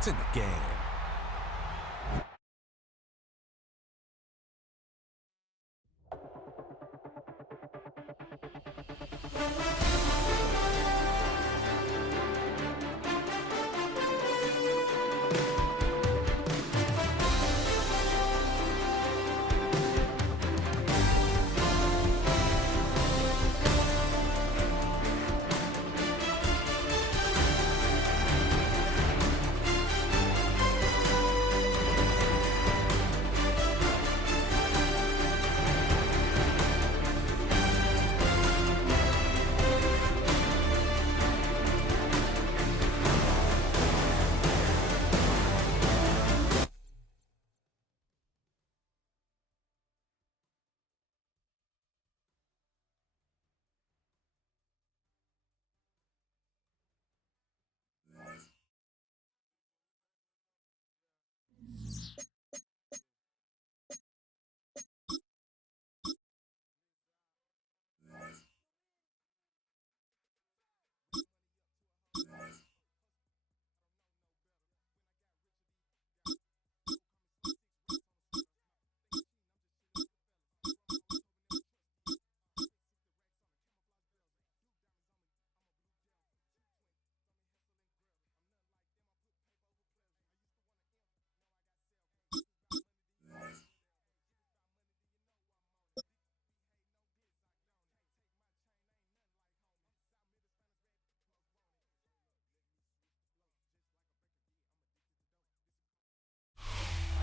It's in the game.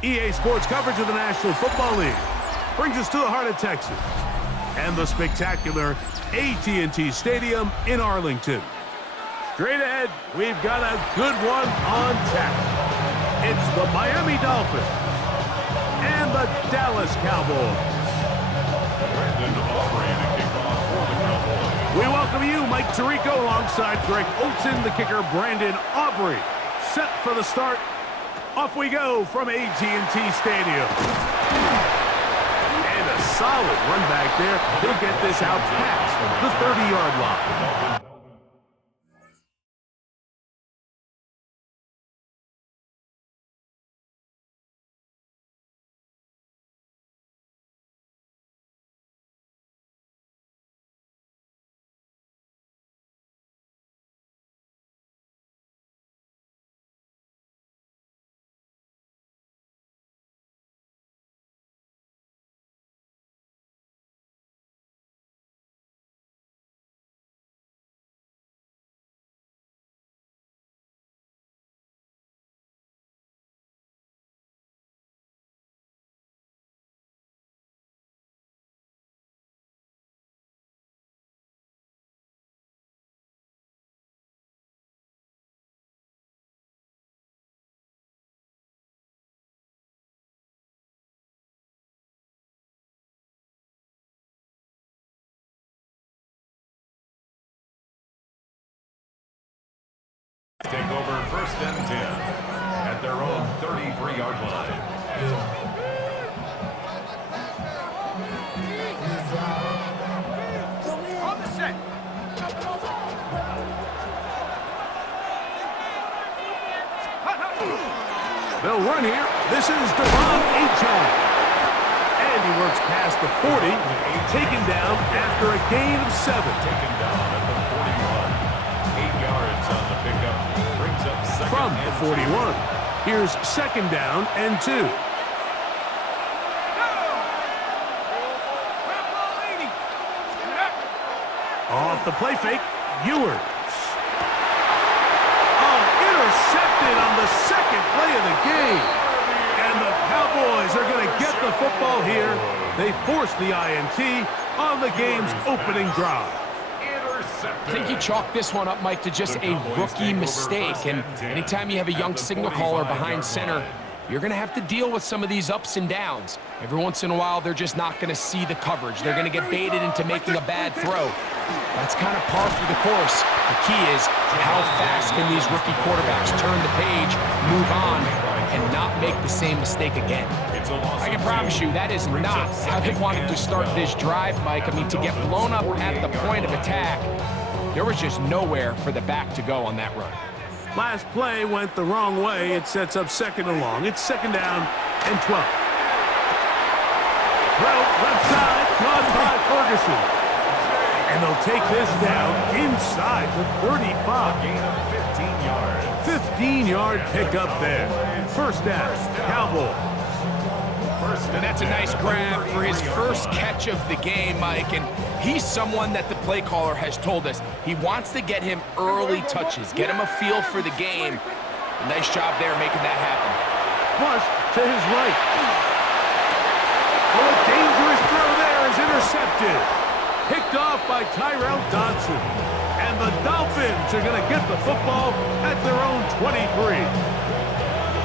EA Sports coverage of the National Football League brings us to the heart of Texas and the spectacular AT&T Stadium in Arlington. Straight ahead, we've got a good one on tap. It's the Miami Dolphins and the Dallas Cowboys. We welcome you, Mike Tirico, alongside Greg Olson, the kicker, Brandon Aubrey. Set for the start. Off we go from AT&T Stadium. And a solid run back there. He'll get this out past the 30-yard line. Take over 1st and 10 at their own 33-yard line. On the set. They'll run here. This is Devon Achane. And he works past the 40, taken down after a gain of 7. Taken down at the 41. 8 yards on the pickup. Brings up second From the 41. Here's 2nd down and 2. Off the play fake, Ewers. Oh, intercepted on the 2nd play of the game. And the Cowboys are going to get the football here. They force the INT on the game's opening drive. I think you chalk this one up, Mike, to just a rookie mistake. And anytime you have a young signal caller behind center, you're going to have to deal with some of these ups and downs. Every once in a while, they're just not going to see the coverage. They're going to get baited into making a bad throw. That's kind of par for the course. The key is how fast can these rookie quarterbacks turn the page, move on, and not make the same mistake again. I can promise you that is not how they wanted to start this drive, Mike. I mean, to get blown up at the point of attack, there was just nowhere for the back to go on that run. Last play went the wrong way. It sets up 2nd and long. It's 2nd down and 12. Throw left side, caught by Ferguson. And they'll take this down inside the 35. Gain of 15 yards. 15-yard pickup there. First down, Cowboys. And that's a nice grab for his first catch of the game, Mike. And he's someone that the play caller has told us he wants to get him early touches, get him a feel for the game. Nice job there making that happen. Flush to his right. Oh, a dangerous throw there is intercepted. Picked off by Tyrell Dodson. And the Dolphins are going to get the football at their own 23.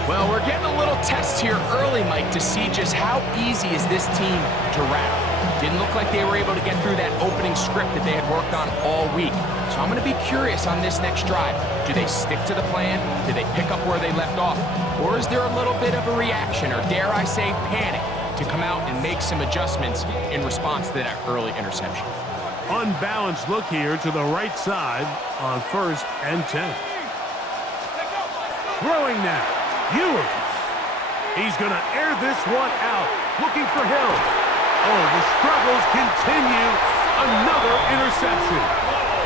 Well, we're getting a little test here early, Mike, to see just how easy is this team to wrap. Didn't look like they were able to get through that opening script that they had worked on all week. So I'm going to be curious on this next drive. Do they stick to the plan? Do they pick up where they left off? Or is there a little bit of a reaction, or dare I say panic, to come out and make some adjustments in response to that early interception? Unbalanced look here to the right side on 1st and 10. Throwing now. Ewers. He's going to air this one out. Looking for Hill. Oh, the struggles continue. Another interception.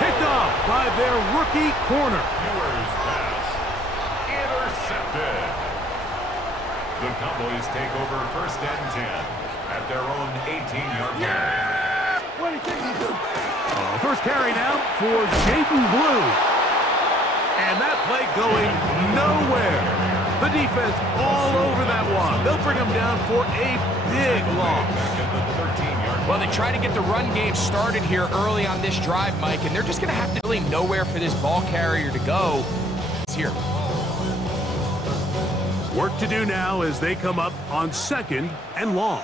Picked off by their rookie corner. Ewers pass. Intercepted. The Cowboys take over 1st and 10 at their own 18-yard line. First carry now for Jaden Blue. And that play going nowhere. The defense all over that one. They'll bring him down for a big loss. Well, they try to get the run game started here early on this drive, Mike, and they're just going to have to really nowhere for this ball carrier to go. It's here. Work to do now as they come up on 2nd and long.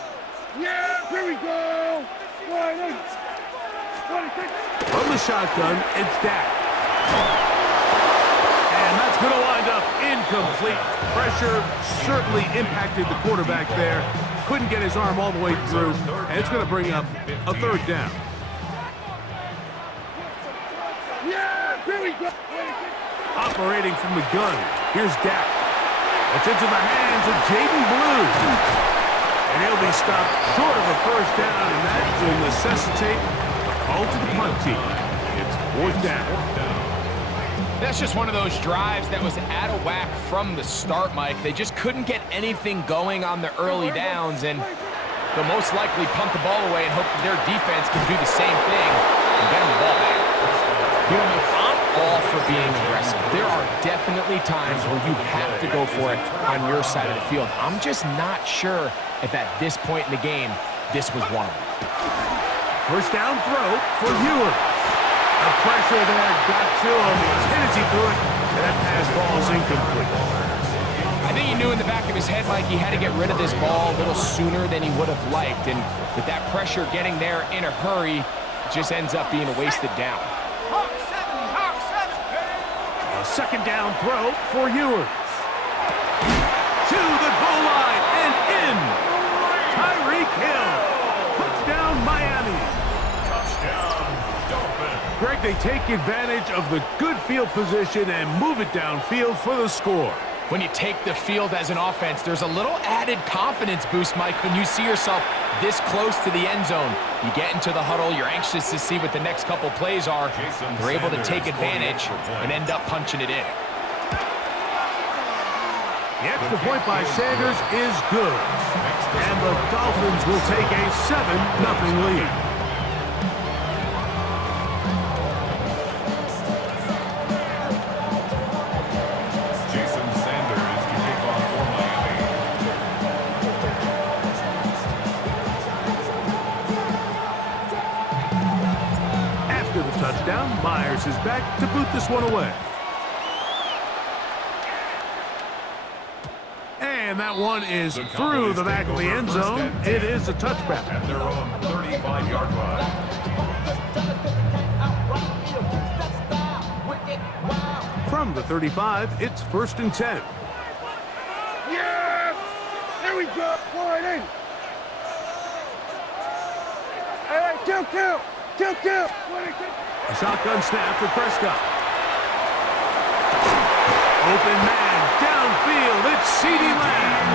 Yeah, here we go. From the shotgun, it's Dak. And that's going to wind up incomplete. Pressure certainly impacted the quarterback there. Couldn't get his arm all the way through, and it's going to bring up a 3rd down. Yeah, here we go. Operating from the gun, here's Dak. It's into the hands of Jaden Blue. And he'll be stopped short of a 1st down, and that will necessitate a call to the punt team. It's 4th down. That's just one of those drives that was out of whack from the start, Mike. They just couldn't get anything going on the early downs, and they'll most likely punt the ball away and hope that their defense can do the same thing and get them the ball back. You know, Mike, I'm all for being aggressive. There are definitely times where you have to go for it on your side of the field. I'm just not sure if at this point in the game, this was one of them. First down throw for Ewers. The pressure there got to him. As hit as he threw it, and that pass falls incomplete. I think he knew in the back of his head, Mike, he had to get rid of this ball a little sooner than he would have liked. And with that pressure getting there in a hurry, it just ends up being a wasted down. A 2nd down throw for Ewers. To the goal line and in. Tyreek Hill. Touchdown, Miami. Touchdown, Dolphins. Greg, they take advantage of the good field position and move it downfield for the score. When you take the field as an offense, there's a little added confidence boost, Mike, when you see yourself this close to the end zone. You get into the huddle, you're anxious to see what the next couple plays are. They're able to take advantage and end up punching it in. The extra point by Sanders is good. And the Dolphins will take a 7-0 lead. Touchdown. Myers is back to boot this one away. And that one is through the back of the end zone. It is a touchback. At their own 35-yard line. From the 35, it's 1st and 10. Yeah! There we go. Going in. All right, kill. A shotgun snap for Prescott. Open man, downfield, it's CeeDee Lamb.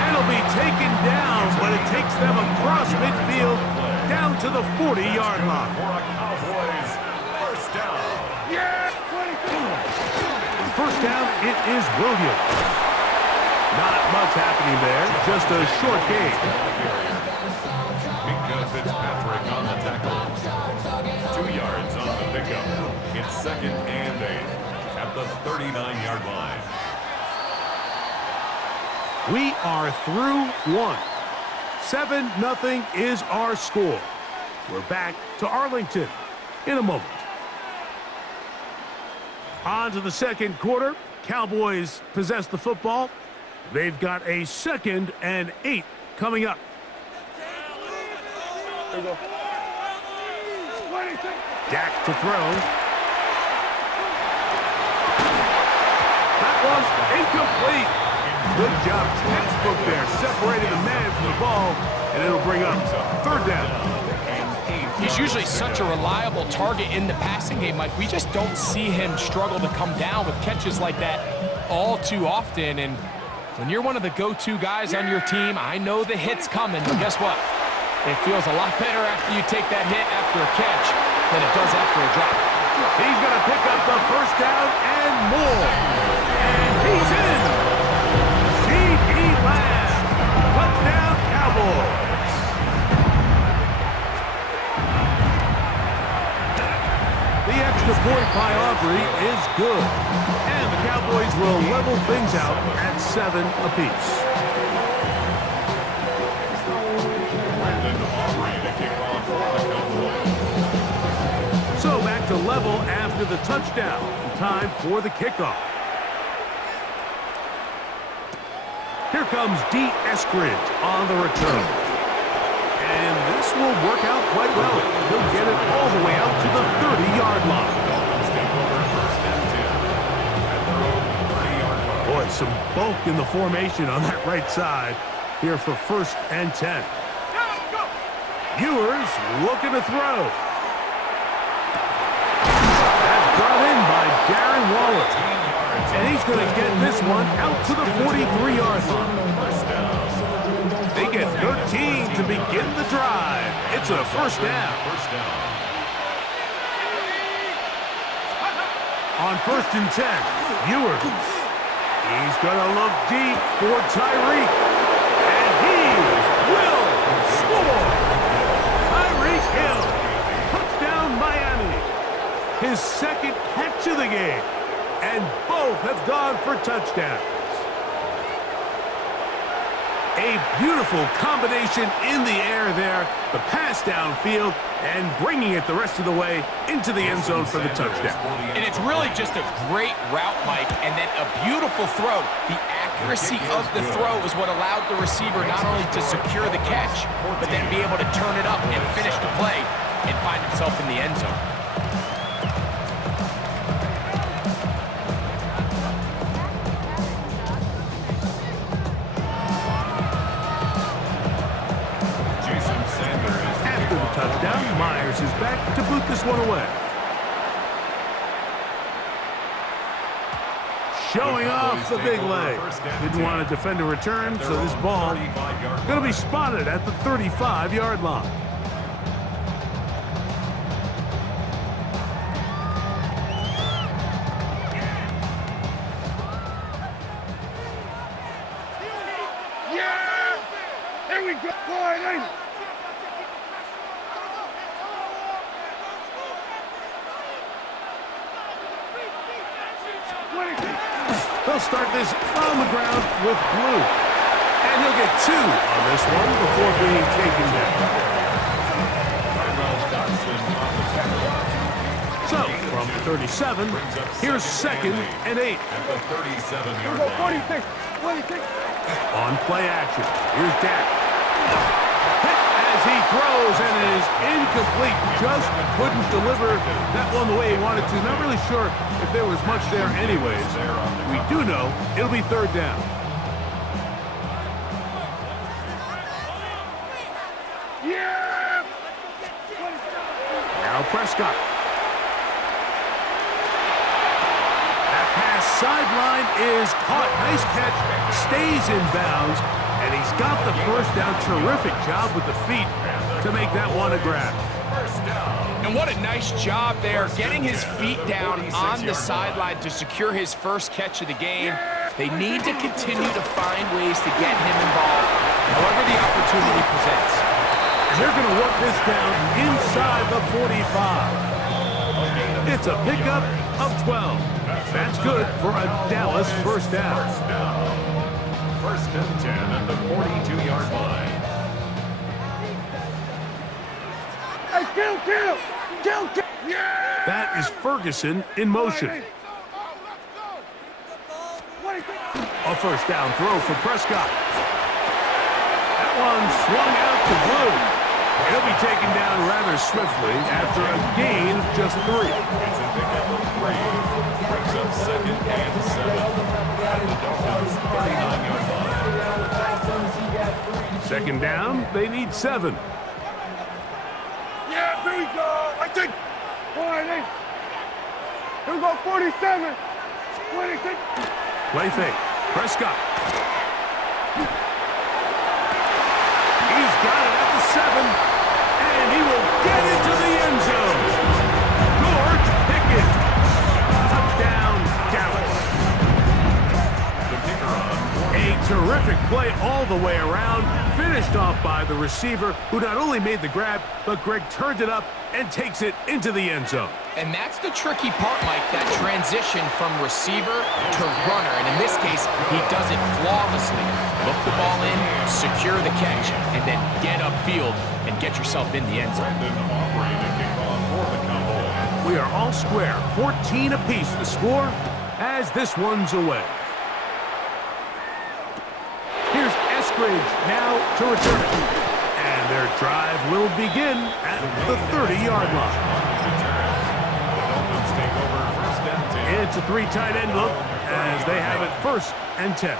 And it'll be taken down, but it takes them across midfield down to the 40-yard line. For a Cowboys first down. Yeah! First down, it is Williams. Not much happening there, just a short gain. Minka Fitzpatrick on the tackle. 2 yards on the pickup. It's 2nd and 8 at the 39-yard line. We are through one. 7-0 is our score. We're back to Arlington in a moment. On to the second quarter. Cowboys possess the football. They've got a 2nd and 8 coming up. There we go. Dak to throw. That was incomplete. Good job, textbook there. Separated the man from the ball, and it'll bring up 3rd down. He's usually such a reliable target in the passing game, Mike. We just don't see him struggle to come down with catches like that all too often. And when you're one of the go-to guys on your team, I know the hit's coming, but guess what? It feels a lot better after you take that hit after a catch than it does after a drop. He's going to pick up the first down and more. And he's in. CeeDee Lamb. Touchdown, Cowboys. The extra point by Aubrey is good. And the Cowboys will level things out at 7 apiece. So back to level after the touchdown. Time for the kickoff. Here comes D. Eskridge on the return. And this will work out quite well. He'll get it all the way out to the 30-yard line. Boy, some bulk in the formation on that right side here for 1st and 10. Ewers looking to throw. That's brought in by Darren Waller. And he's going to get this one out to the 43-yard line. They get 13 to begin the drive. It's a 1st down. On 1st and 10, Ewers. He's going to look deep for Tyreek. And he will score. Tyreek Hill. Touchdown, Miami. His 2nd catch of the game. And both have gone for touchdowns. A beautiful combination in the air there. The pass downfield and bringing it the rest of the way into the end zone for the touchdown. And it's really just a great route, Mike, and then a beautiful throw. The accuracy of the throw is what allowed the receiver not only to secure the catch, but then be able to turn it up and finish the play and find himself in the end zone. Touchdown. Myers is back to boot this one away. Showing off the big leg. Didn't want to defend a return, so this ball going to be spotted at the 35-yard line. Yeah! There we go! Wide in! They'll start this on the ground with Blue. And he'll get 2 on this one before being taken down. So, from 37, here's 2nd and 8. At the 37-yard Go line. 46! 46! On play action, here's Dak. Hit as he throws, and it is incomplete. Just couldn't deliver that one the way he wanted to. Not really sure if there was much there anyways. We do know it'll be 3rd down. Yeah! Now Prescott. That pass sideline is caught. Nice catch, stays in bounds, and he's got the first down. Terrific job with the feet to make that one a grab. And what a nice job there, getting his feet down on the sideline to secure his first catch of the game. They need to continue to find ways to get him involved, however the opportunity presents. And they're going to work this down inside the 45. It's a pickup of 12. That's good for a Dallas first down. First and 10 at the 42-yard line. Hey, kill! Yeah! That is Ferguson in motion. A first down throw for Prescott. That one swung out to Blue. He'll be taken down rather swiftly after a gain of just 3. It's a pickup of 3. Brings up second and 7 at the Dolphins' 39-yard line. Second down, they need 7. Yeah, here we go! I think... Here we go, 47! 26! Play fake. Prescott. He's got it at the 7, and he will get into the end zone. George Pickens. Touchdown, Dallas. A terrific play all the way around, finished off by the receiver, who not only made the grab, but Greg turned it up and takes it into the end zone. And that's the tricky part, Mike, that transition from receiver to runner. And in this case, he does it flawlessly. Look the ball in, secure the catch, and then get upfield and get yourself in the end zone. We are all square, 14 apiece the score as this one's away. Here's Eskridge now to return it. And their drive will begin at the 30-yard line. It's a 3 tight end look as they have it first and 10.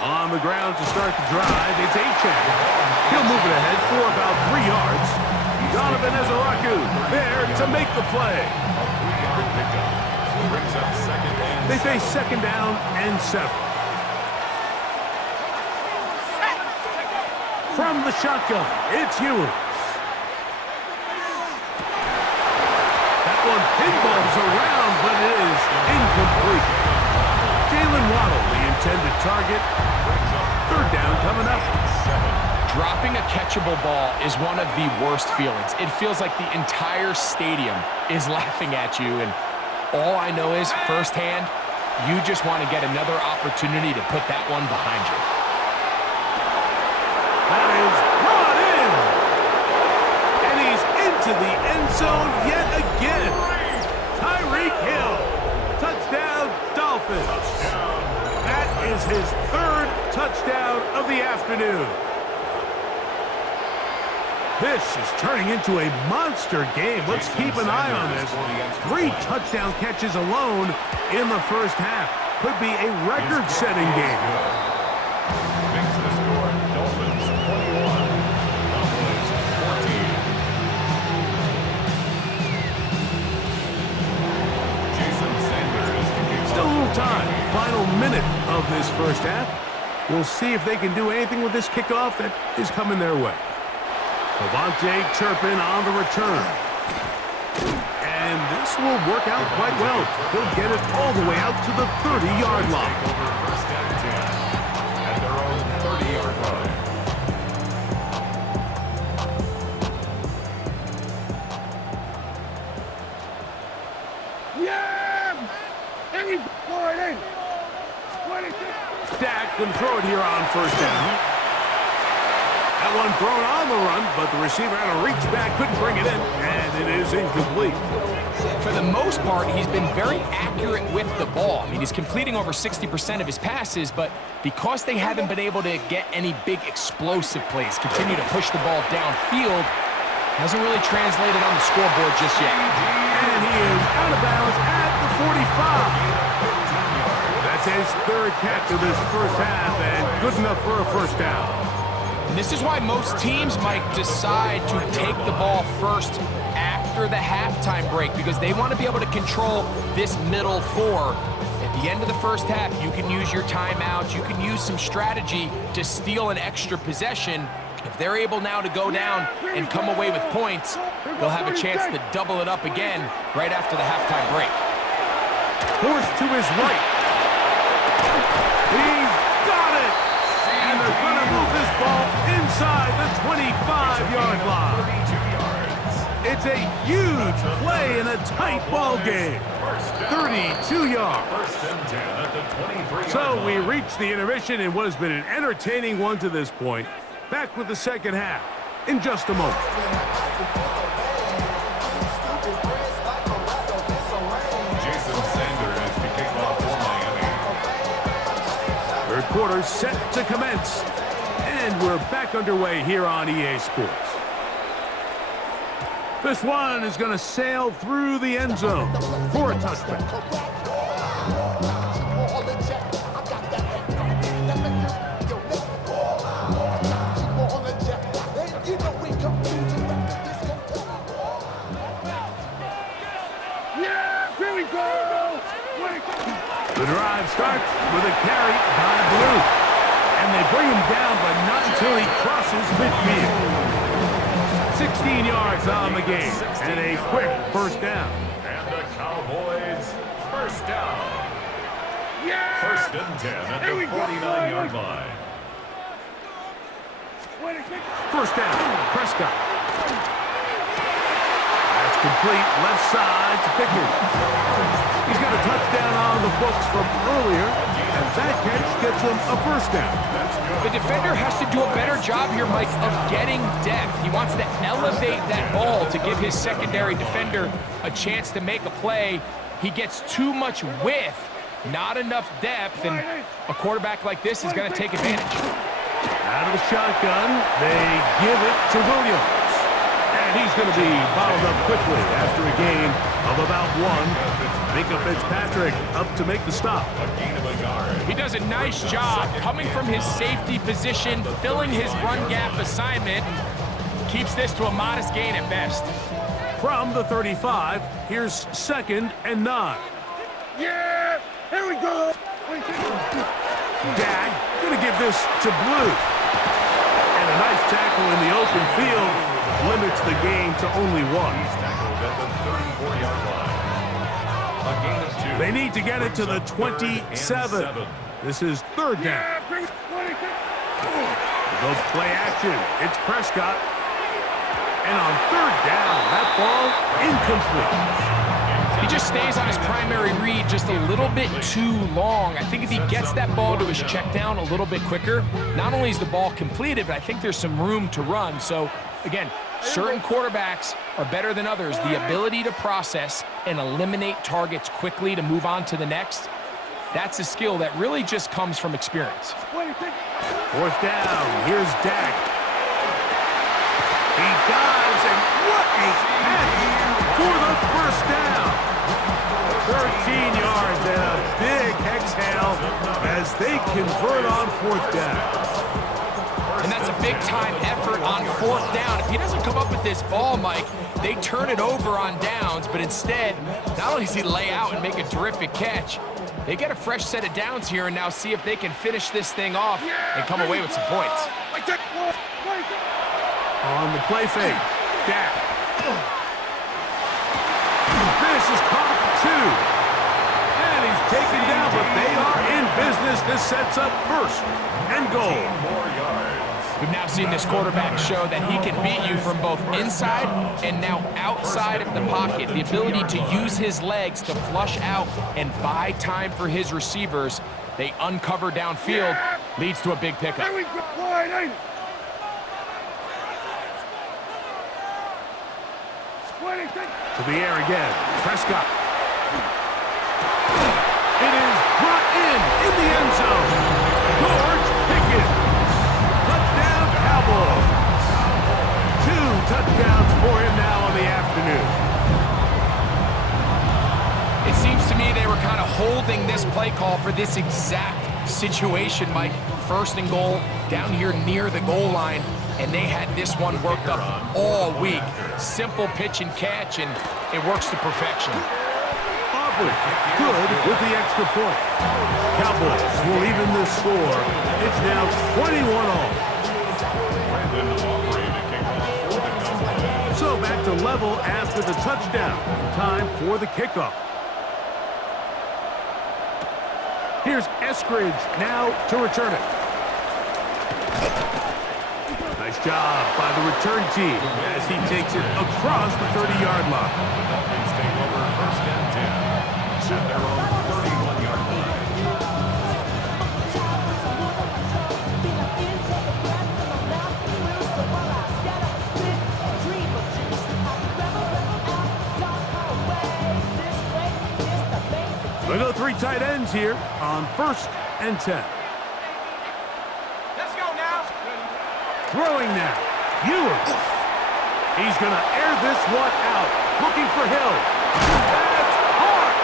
On the ground to start the drive, it's Achane. He'll move it ahead for about 3 yards. Donovan Ezaraku there to make the play. They face second down and 7. From the shotgun, it's Ewers. That one pinballs around, but it is incomplete. Jalen Waddle, the intended target. Third down coming up. Dropping a catchable ball is one of the worst feelings. It feels like the entire stadium is laughing at you, and all I know is, firsthand, you just want to get another opportunity to put that one behind you. That is brought in. And he's into the end zone yet again. Tyreek Hill. Touchdown, Dolphins. That is his 3rd touchdown of the afternoon. This is turning into a monster game. Let's keep an eye on this. 3 touchdown catches alone in the first half. Could be a record-setting game. Makes the score Dolphins 21, Cowboys 14. Jason Sanders to kick Still a little time. Final minute of this first half. We'll see if they can do anything with this kickoff that is coming their way. Devontae Turpin on the return. And this will work out quite well. He'll get it all the way out to the 30-yard line. First and 10 at their own 30-yard line. Yeah! Here we go, 26! Dak can throw it here on first down. That one thrown on the run, but the receiver had to reach back, couldn't bring it in, and it is incomplete. For the most part, he's been very accurate with the ball. I mean, he's completing over 60% of his passes, but because they haven't been able to get any big explosive plays, continue to push the ball downfield, hasn't really translated on the scoreboard just yet. And he is out of bounds at the 45. That's his 3rd catch of this first half, and good enough for a first down. And this is why most teams might decide to take the ball first after the halftime break, because they want to be able to control this middle four. At the end of the first half, you can use your timeouts, you can use some strategy to steal an extra possession. If they're able now to go down and come away with points, they'll have a chance to double it up again right after the halftime break. Forced to his right. He's got it! And they're going to move this ball inside the 25-yard line. It's a huge play in a tight ball game. 32 yards. So we reach the intermission in what has been an entertaining one to this point. Back with the second half in just a moment. Jason Sanders to kick off for Miami. Third quarter set to commence. And we're back underway here on EA Sports. This one is going to sail through the end zone for a touchback. The drive starts with a carry by Blue. And they bring him down, but not until he crosses midfield. 16 yards on the game, and a quick first down. And the Cowboys first down. First and 10 at the 49-yard line. First down, Prescott. That's complete, left side to Pickens. He's got a touchdown on the books from earlier, and that catch gets him a first down. The defender has to do a better job here, Mike, of getting depth. He wants to elevate that ball to give his secondary defender a chance to make a play. He gets too much width, not enough depth, and a quarterback like this is going to take advantage. Out of the shotgun, they give it to Williams. And he's going to be bottled up quickly after a gain of about one. Minka Fitzpatrick up to make the stop. He does a nice job coming from his safety position, filling his run gap assignment, and keeps this to a modest gain at best. From the 35, here's 2nd and 9. Yeah! Here we go! Dak going to give this to Blue. And a nice tackle in the open field limits the game to only one. They need to get it to the 27. This is 3rd down. Go play action. It's Prescott. And on 3rd down, that ball incomplete. He just stays on his primary read just a little bit too long. I think if he gets that ball to his check down a little bit quicker, not only is the ball completed, but I think there's some room to run. So, again, certain quarterbacks are better than others. The ability to process and eliminate targets quickly to move on to the next, that's a skill that really just comes from experience. 4th down. Here's Dak. He dives, and what a catch for the first down. 13 yards and a big exhale as they convert on 4th down. And that's a big-time effort on 4th down. If he doesn't come up with this ball, Mike, they turn it over on downs, but instead, not only does he lay out and make a terrific catch, they get a fresh set of downs here and now see if they can finish this thing off and come away with some points. On the play fake, Dak. This is caught for 2. And he's taken down, but they are in business. This sets up 1st and goal. We've now seen this quarterback show that he can beat you from both inside and now outside of the pocket. The ability to use his legs to flush out and buy time for his receivers. They uncover downfield, leads to a big pickup. To the air again, Prescott. It is brought in the end zone. George Pickens. Touchdown, Cowboys. 2 touchdowns for him now in the afternoon. It seems to me they were kind of holding this play call for this exact situation, Mike. First and goal, down here near the goal line, and they had this one worked up all week. Simple pitch and catch, and it works to perfection. Aubrey, good with the extra point. Cowboys will even the score. It's now 21-all. So back to level after the touchdown. Time for the kickoff. Here's Eskridge now to return it. Nice job by the return team as he takes it across the 30-yard line. The Dolphins take over first and 10 at their own 31-yard line. We'll go 3 tight ends here on first and 10. Let's go now. Throwing now. Ewers. He's going to air this one out. Looking for Hill. That's hard.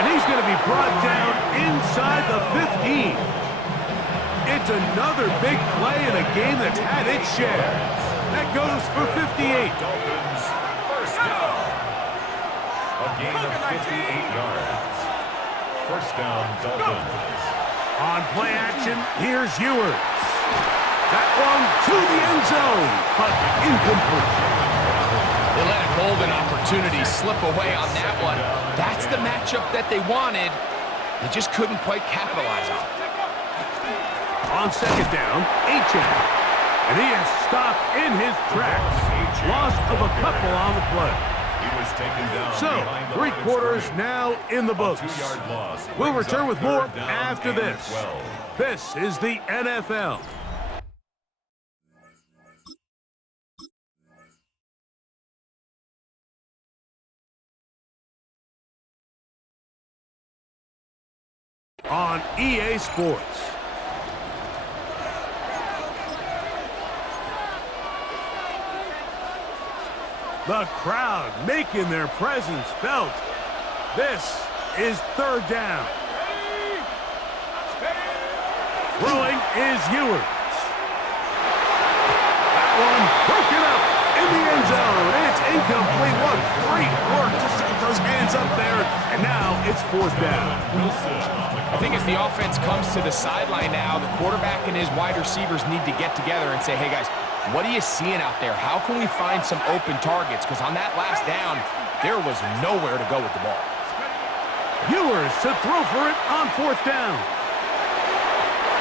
And he's going to be brought down inside the 15. It's another big play in a game that's had its share. That goes for 58. Dolphins first down. A gain of 58 yards. First down, Dolphins. On play action, here's Ewers. That one to the end zone, but incomplete. They let a golden opportunity slip away on that one. That's the matchup that they wanted. They just couldn't quite capitalize on it. On second down, Achane. And he is stopped in his tracks. Loss of a couple on the play. He was taken down. So, 3 quarters now in the books. 2-yard loss. We'll return with more Third down after and this. 12. This is the NFL. On EA Sports. The crowd making their presence felt. This is third down. Throwing is Ewers. That one broken up in the end zone. It's incomplete. What great work to set those hands up there. And now it's fourth down. I think as the offense comes to the sideline now, the quarterback and his wide receivers need to get together and say, hey guys, what are you seeing out there? How can we find some open targets? Because on that last down, there was nowhere to go with the ball. Ewers to throw for it on fourth down.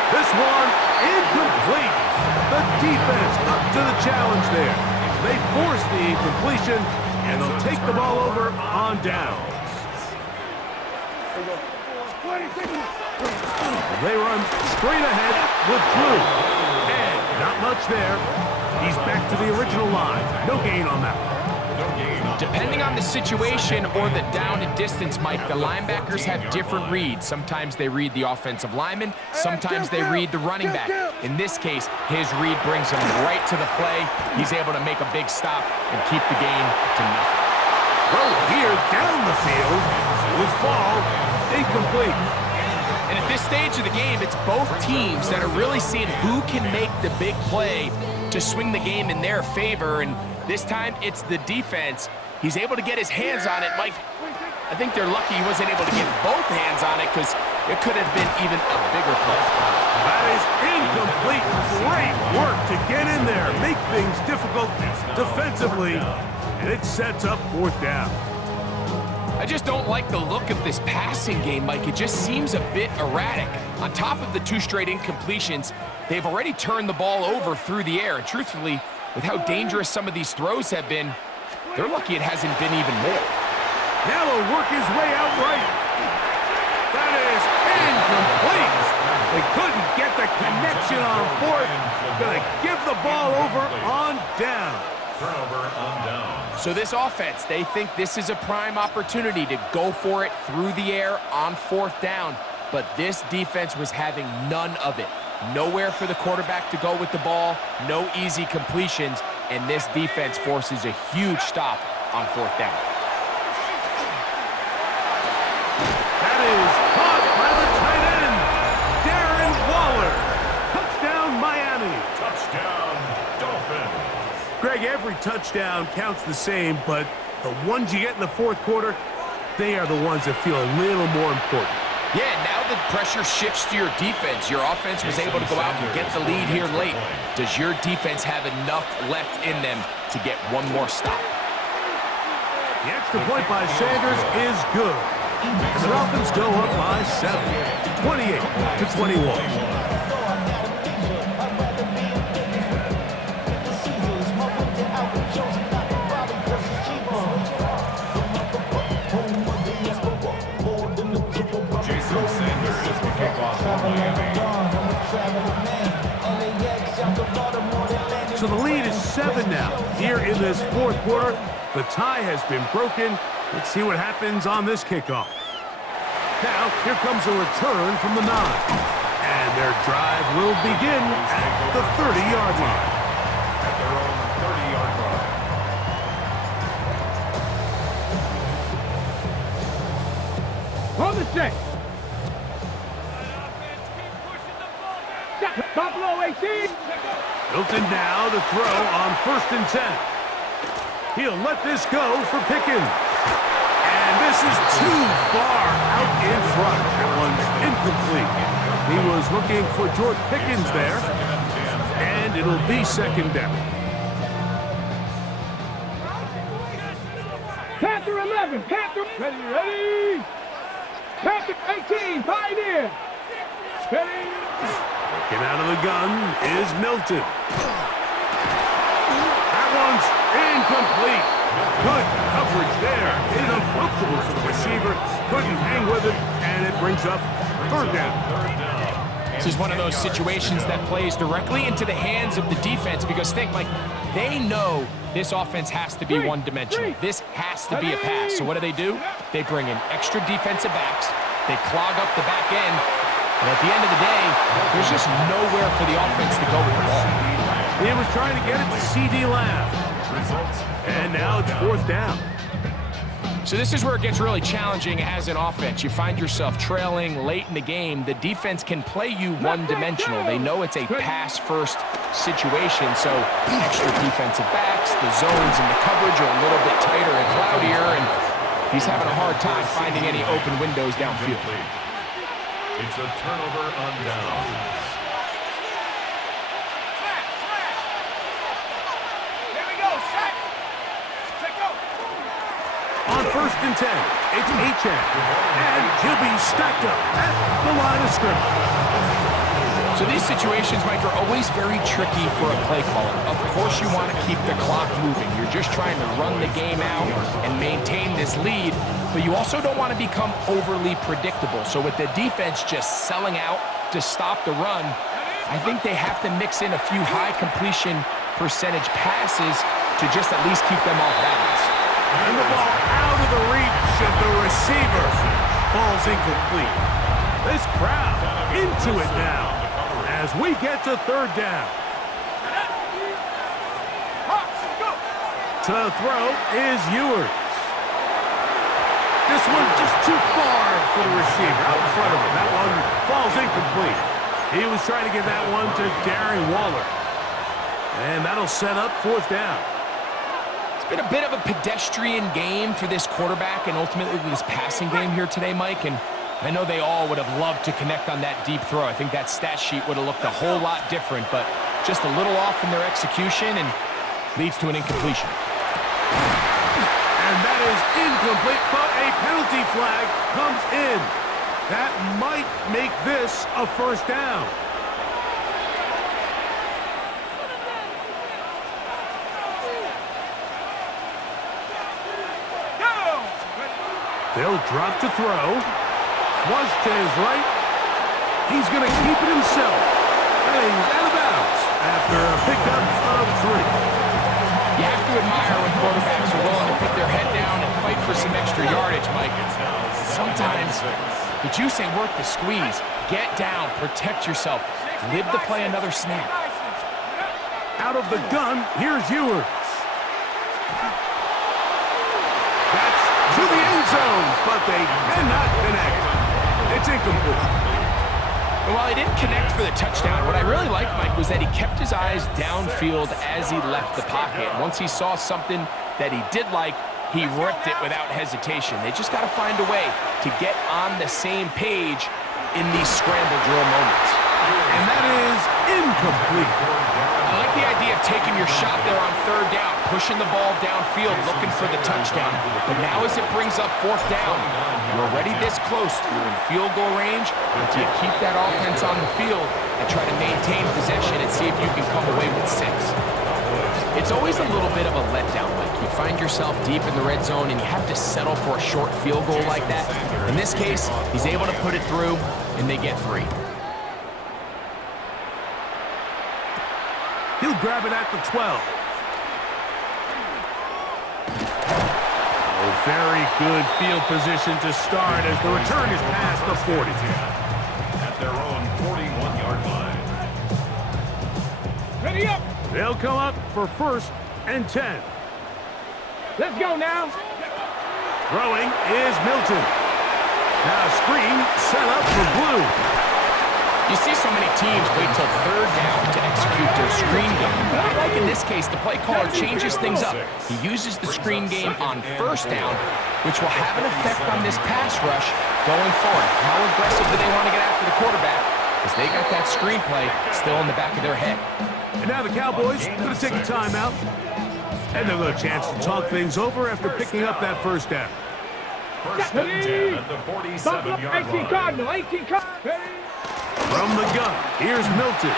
This one incomplete. The defense up to the challenge there. They force the incompletion, and they'll take the ball over on downs. They run straight ahead with Blue. And not much there. He's back to the original line. No gain on that one. Depending on the situation or the down and distance, Mike, the linebackers have different reads. Sometimes they read the offensive lineman. Sometimes they read the running back. In this case, his read brings him right to the play. He's able to make a big stop and keep the gain to nothing. Throw here down the field will fall incomplete. And at this stage of the game, it's both teams that are really seeing who can make the big play to swing the game in their favor. And this time, it's the defense. He's able to get his hands on it. Mike, I think they're lucky he wasn't able to get both hands on it because it could have been even a bigger play. That is incomplete. Great work to get in there, make things difficult defensively, and it sets up fourth down. I just don't like the look of this passing game, Mike. It just seems a bit erratic. On top of the 2 straight incompletions, they've already turned the ball over through the air. And truthfully, with how dangerous some of these throws have been, they're lucky it hasn't been even more. Now he'll work his way out right. That is incomplete. They couldn't get the connection on fourth. Gonna give the ball over on down. Turnover on down. So this offense, they think this is a prime opportunity to go for it through the air on fourth down. But this defense was having none of it. Nowhere for the quarterback to go with the ball, no easy completions, and this defense forces a huge stop on fourth down. That is caught by the tight end, Darren every touchdown counts the same, but the ones you get in the fourth quarter, they are the ones that feel a little more important. Yeah, now the pressure shifts to your defense. Your offense was able to go out and get the lead here late. Does your defense have enough left in them to get one more stop? The extra point by Sanders is good. And the Dolphins go up by 7, 28-21. So the lead is 7 now. Here in this fourth quarter, the tie has been broken. Let's see what happens on this kickoff. Now, here comes a return from the 9. And their drive will begin at the 30-yard line. At their own 30-yard line. On the check. Buffalo 18. Hilton now to throw on 1st and 10. He'll let this go for Pickens. And this is too far out in front. That one's incomplete. He was looking for George Pickens there. And it'll be 2nd down. Panther 11. Panther. Ready. Panther 18. Pioneer. Ready. Looking out of the gun is Milton. That one's incomplete. Good coverage there. It's uncomfortable for the receiver. Couldn't hang with it, and it brings up 3rd down. This is one of those situations that plays directly into the hands of the defense because think, Mike, they know this offense has to be one-dimensional. This has to be a pass. So what do? They bring in extra defensive backs. They clog up the back end. And at the end of the day, there's just nowhere for the offense to go with the ball. He was trying to get it to C.D. Lamb. And now it's 4th down. So this is where it gets really challenging as an offense. You find yourself trailing late in the game. The defense can play you one-dimensional. They know it's a pass-first situation, so extra defensive backs, the zones and the coverage are a little bit tighter and cloudier, and he's having a hard time finding any open windows downfield. It's a turnover on down. Here we go. Set. Go. On 1st and 10, it's Achane. And he'll be stacked up at the line of scrimmage. So these situations, Mike, are always very tricky for a play caller. Of course you want to keep the clock moving. You're just trying to run the game out and maintain this lead, but you also don't want to become overly predictable. So with the defense just selling out to stop the run, I think they have to mix in a few high completion percentage passes to just at least keep them off balance. And the ball out of the reach of the receiver falls incomplete. This crowd into it now as we get to 3rd down. To throw is Ewers. This one just too far for the receiver out in front of him. That one falls incomplete. He was trying to get that one to Darren Waller. And that'll set up 4th down. It's been a bit of a pedestrian game for this quarterback and ultimately this passing game here today, Mike. And I know they all would have loved to connect on that deep throw. I think that stat sheet would have looked a whole lot different, but just a little off in their execution and leads to an incompletion. And that is incomplete, but a penalty flag comes in. That might make this a 1st down. They'll drop to throw. Flush to his right. He's going to keep it himself. And he's out of bounds after a pickup of 3. You have to admire when quarterbacks are willing to put their head down and fight for some extra yardage, Mike. Sometimes the juice ain't worth the squeeze. Get down, protect yourself, live to play another snap. Out of the gun, here's Ewers. That's to the end zone, but they cannot connect. It's incomplete. And while he didn't connect for the touchdown, what I really liked, Mike, was that he kept his eyes downfield as he left the pocket. And once he saw something that he did like, he ripped it without hesitation. They just got to find a way to get on the same page in these scramble drill moments. And that is incomplete. I like the idea of taking your shot there on third down, pushing the ball downfield, looking for the touchdown. But now as it brings up fourth down, you're already this close. You're in field goal range. Do you keep that offense on the field and try to maintain possession and see if you can come away with 6? It's always a little bit of a letdown, Mike. You find yourself deep in the red zone and you have to settle for a short field goal like that. In this case, he's able to put it through, and they get 3. He'll grab it at the 12. Oh, very good field position to start as the return is past the 40. At their own 41-yard line. Ready up. They'll come up for 1st and 10. Let's go now. Throwing is Milton. Now screen set up for Blue. You see so many teams wait till third down to execute their screen game, but I like in this case the play caller changes things up. He uses the screen game on first down, which will have an effect on this pass rush going forward. How aggressive do they want to get after the quarterback? Because they got that screen play still in the back of their head. And now the Cowboys going to take a timeout. And they'll get a chance to talk things over after picking up that first down. 1st and 10 at the 47-yard 18 line. Cardinal, 18 Cardinal. From the gun, here's Milton.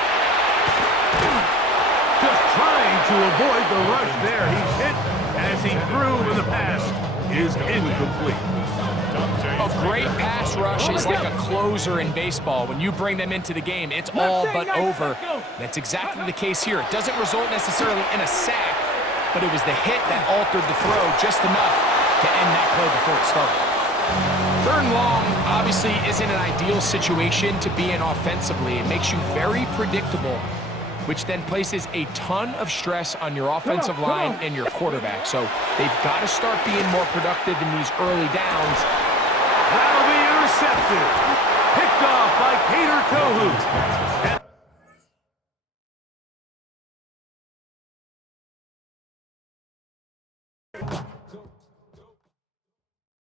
Just trying to avoid the rush there. He's hit as he threw, and the pass is incomplete. A great pass rush is like a closer in baseball. When you bring them into the game, it's all but over. That's exactly the case here. It doesn't result necessarily in a sack, but it was the hit that altered the throw just enough to end that play before it started. 3rd and long obviously isn't an ideal situation to be in offensively. It makes you very predictable, which then places a ton of stress on your offensive line and your quarterback. So they've got to start being more productive in these early downs. That'll be intercepted. Picked off by Cater Kohu. And